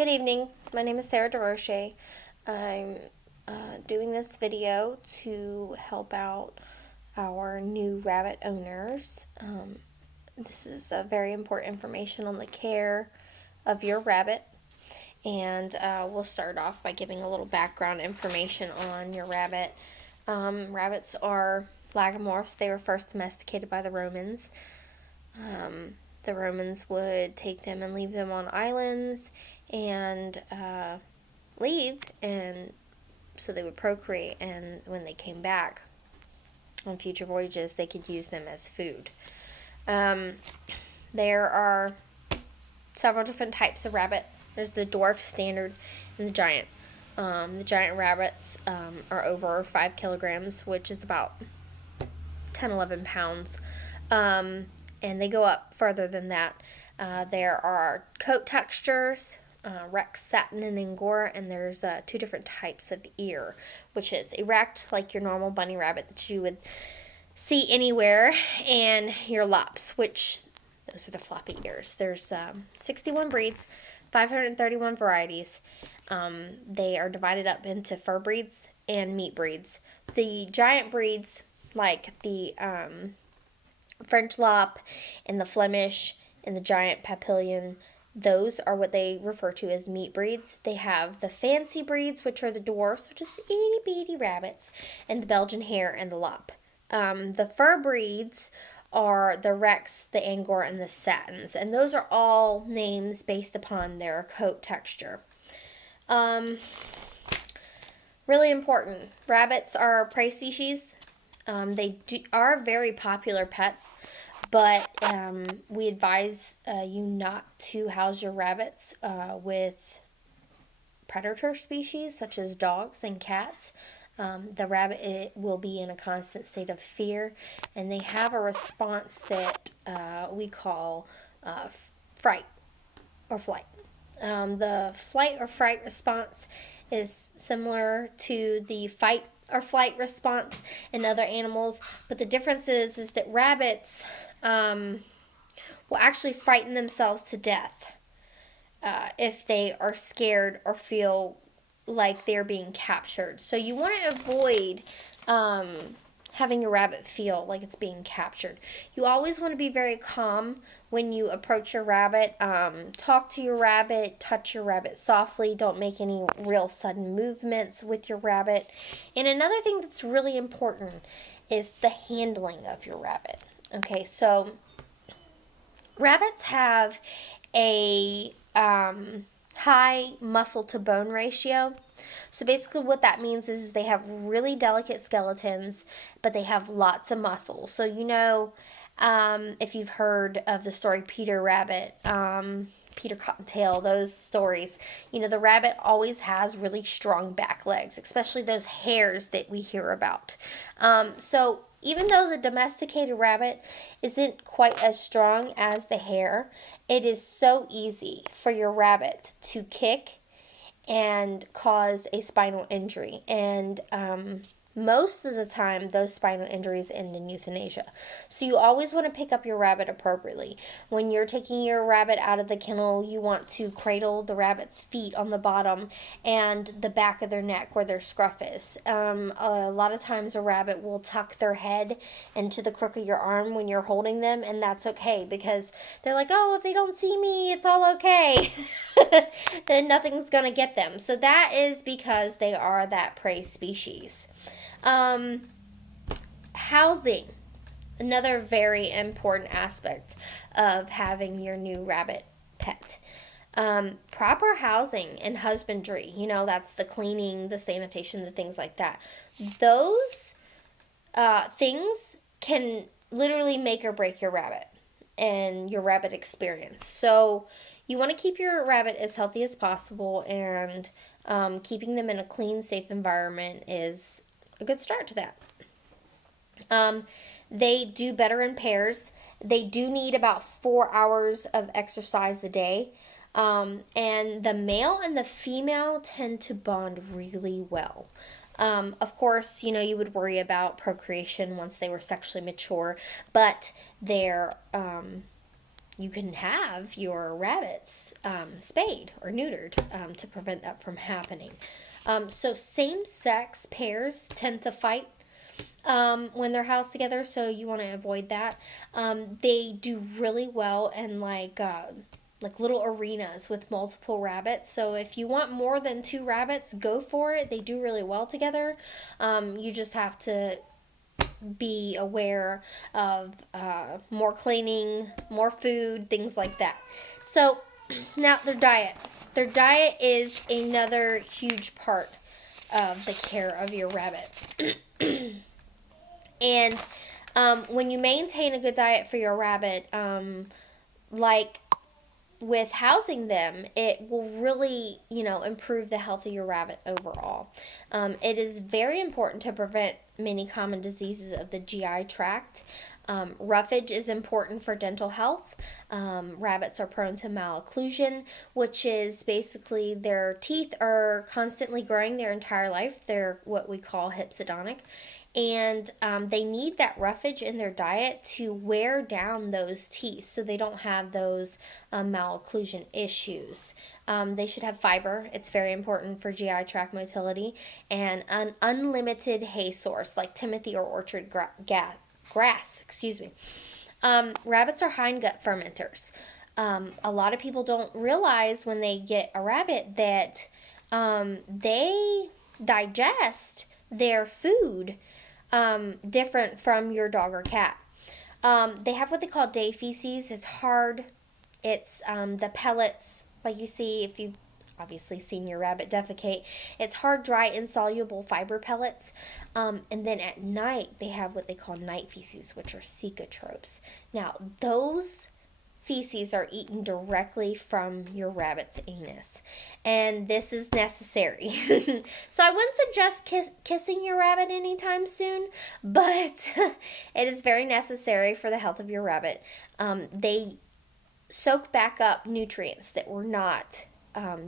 Good evening. My name is Sarah DeRoche. I'm doing this video to help out our new rabbit owners. This is very important information on the care of your rabbit. And we'll start off by giving a little background information on your rabbit. Rabbits are lagomorphs. They were first domesticated by the Romans. The Romans would take them and leave them on islands and leave, and so they would procreate, and when they came back on future voyages, they could use them as food. There are several different types of rabbit. There's the dwarf, standard, and the giant. The giant rabbits are over 5 kilograms, which is about 10-11 pounds. And they go up further than that. There are coat textures, Rex, satin, and Angora, and there's 2 different types of ear, which is erect, like your normal bunny rabbit that you would see anywhere, and your lops, which those are the floppy ears. There's 61 breeds, 531 varieties. They are divided up into fur breeds and meat breeds. The giant breeds, like the French Lop and the Flemish and the giant Papillon, those are what they refer to as meat breeds. They have the fancy breeds, which are the dwarfs, which is the itty bitty rabbits, and the Belgian hare and the Lop. The fur breeds are the Rex, the Angora, and the Satins, and those are all names based upon their coat texture. Really important. Rabbits are a prey species. They are very popular pets, but we advise you not to house your rabbits with predator species such as dogs and cats. The rabbit will be in a constant state of fear, and they have a response that we call fright or flight. The flight or fright response is similar to the fight or flight response in other animals, but the difference is that rabbits will actually frighten themselves to death if they are scared or feel like they're being captured. So you want to avoid having your rabbit feel like it's being captured. You always want to be very calm when you approach your rabbit. Talk to your rabbit, touch your rabbit softly. Don't make any real sudden movements with your rabbit. And another thing that's really important is the handling of your rabbit. Okay, so rabbits have a high muscle to bone ratio. So basically what that means is they have really delicate skeletons, but they have lots of muscle. So if you've heard of the story Peter Rabbit, Peter Cottontail, those stories, the rabbit always has really strong back legs, especially those hairs that we hear about. So even though the domesticated rabbit isn't quite as strong as the hare, it is so easy for your rabbit to kick and cause a spinal injury. And most of the time, those spinal injuries end in euthanasia. So you always want to pick up your rabbit appropriately. When you're taking your rabbit out of the kennel, you want to cradle the rabbit's feet on the bottom and the back of their neck where their scruff is. A lot of times a rabbit will tuck their head into the crook of your arm when you're holding them, and that's okay because they're like, oh, if they don't see me, it's all okay. Then nothing's going to get them. So that is because they are that prey species. Housing, another very important aspect of having your new rabbit pet. Proper housing and husbandry, that's the cleaning, the sanitation, the things like that. Those things can literally make or break your rabbit and your rabbit experience. So you want to keep your rabbit as healthy as possible, and keeping them in a clean, safe environment is a good start to that. They do better in pairs. They do need about 4 hours of exercise a day. And the male and the female tend to bond really well. Of course, you would worry about procreation once they were sexually mature, but their you can have your rabbits spayed or neutered to prevent that from happening. So same-sex pairs tend to fight when they're housed together, so you want to avoid that. They do really well in like little arenas with multiple rabbits. So if you want more than two rabbits, go for it. They do really well together. You just have to be aware of more cleaning, more food, things like that. So now their diet. Their diet is another huge part of the care of your rabbit. And when you maintain a good diet for your rabbit, like with housing them, it will really, improve the health of your rabbit overall. It is very important to prevent many common diseases of the GI tract. Roughage is important for dental health. Rabbits are prone to malocclusion, which is basically their teeth are constantly growing their entire life. They're what we call hypsodontic. And they need that roughage in their diet to wear down those teeth so they don't have those malocclusion issues. They should have fiber. It's very important for GI tract motility, and an unlimited hay source like Timothy or orchard grass. Rabbits are hindgut fermenters. A lot of people don't realize when they get a rabbit that they digest their food different from your dog or cat. They have what they call day feces. It's hard. It's the pellets, like you see if you've obviously seen your rabbit defecate. It's hard, dry, insoluble fiber pellets. And then at night, they have what they call night feces, which are cecotropes. Now, those feces are eaten directly from your rabbit's anus, and this is necessary. So I wouldn't suggest kissing your rabbit anytime soon, but it is very necessary for the health of your rabbit. They soak back up nutrients that were not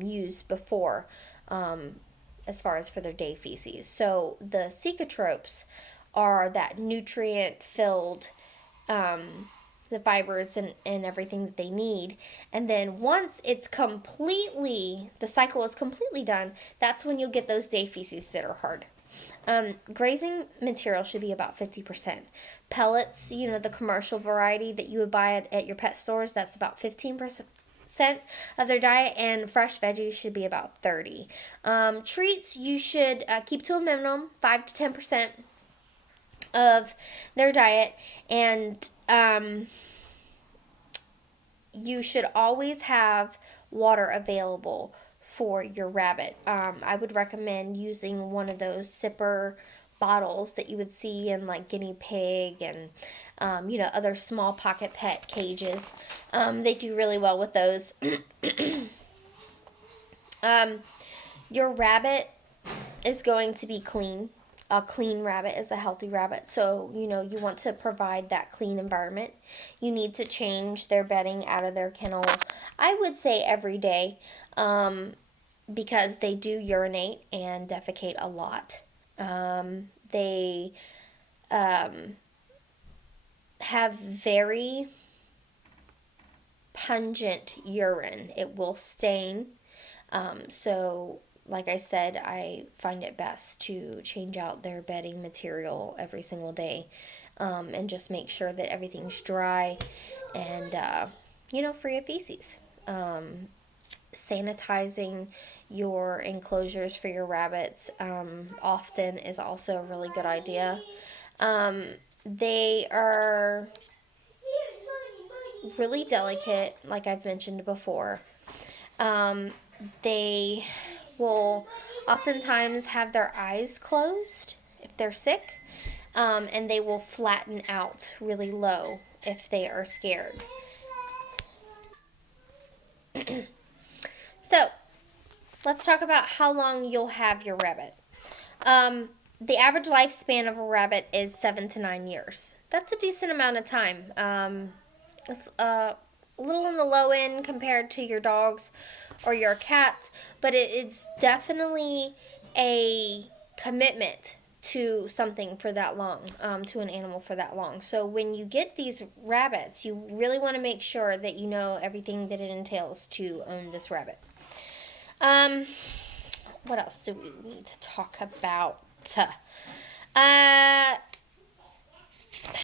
used before, as far as for their day feces. So the cecotropes are that nutrient filled the fibers and everything that they need. And then once it's the cycle is completely done, that's when you'll get those day feces that are hard. Grazing material should be about 50%. Pellets, the commercial variety that you would buy at your pet stores, that's about 15% of their diet, and fresh veggies should be about 30. Treats you should keep to a minimum 5 to 10% of their diet, and you should always have water available for your rabbit. I would recommend using one of those sipper bottles that you would see in like guinea pig and other small pocket pet cages. They do really well with those. Your rabbit is going to be clean. A clean rabbit is a healthy rabbit. So, you want to provide that clean environment. You need to change their bedding out of their kennel, I would say every day, because they do urinate and defecate a lot. They have very pungent urine. It will stain. So like I said, I find it best to change out their bedding material every single day, and just make sure that everything's dry and, free of feces. Sanitizing your enclosures for your rabbits often is also a really good idea. They are really delicate, like I've mentioned before. They will oftentimes have their eyes closed if they're sick, and they will flatten out really low if they are scared. So, let's talk about how long you'll have your rabbit. The average lifespan of a rabbit is 7 to 9 years. That's a decent amount of time. It's a little on the low end compared to your dogs or your cats, but it's definitely a commitment to something for that long, to an animal for that long. So when you get these rabbits, you really want to make sure that you know everything that it entails to own this rabbit. What else do we need to talk about?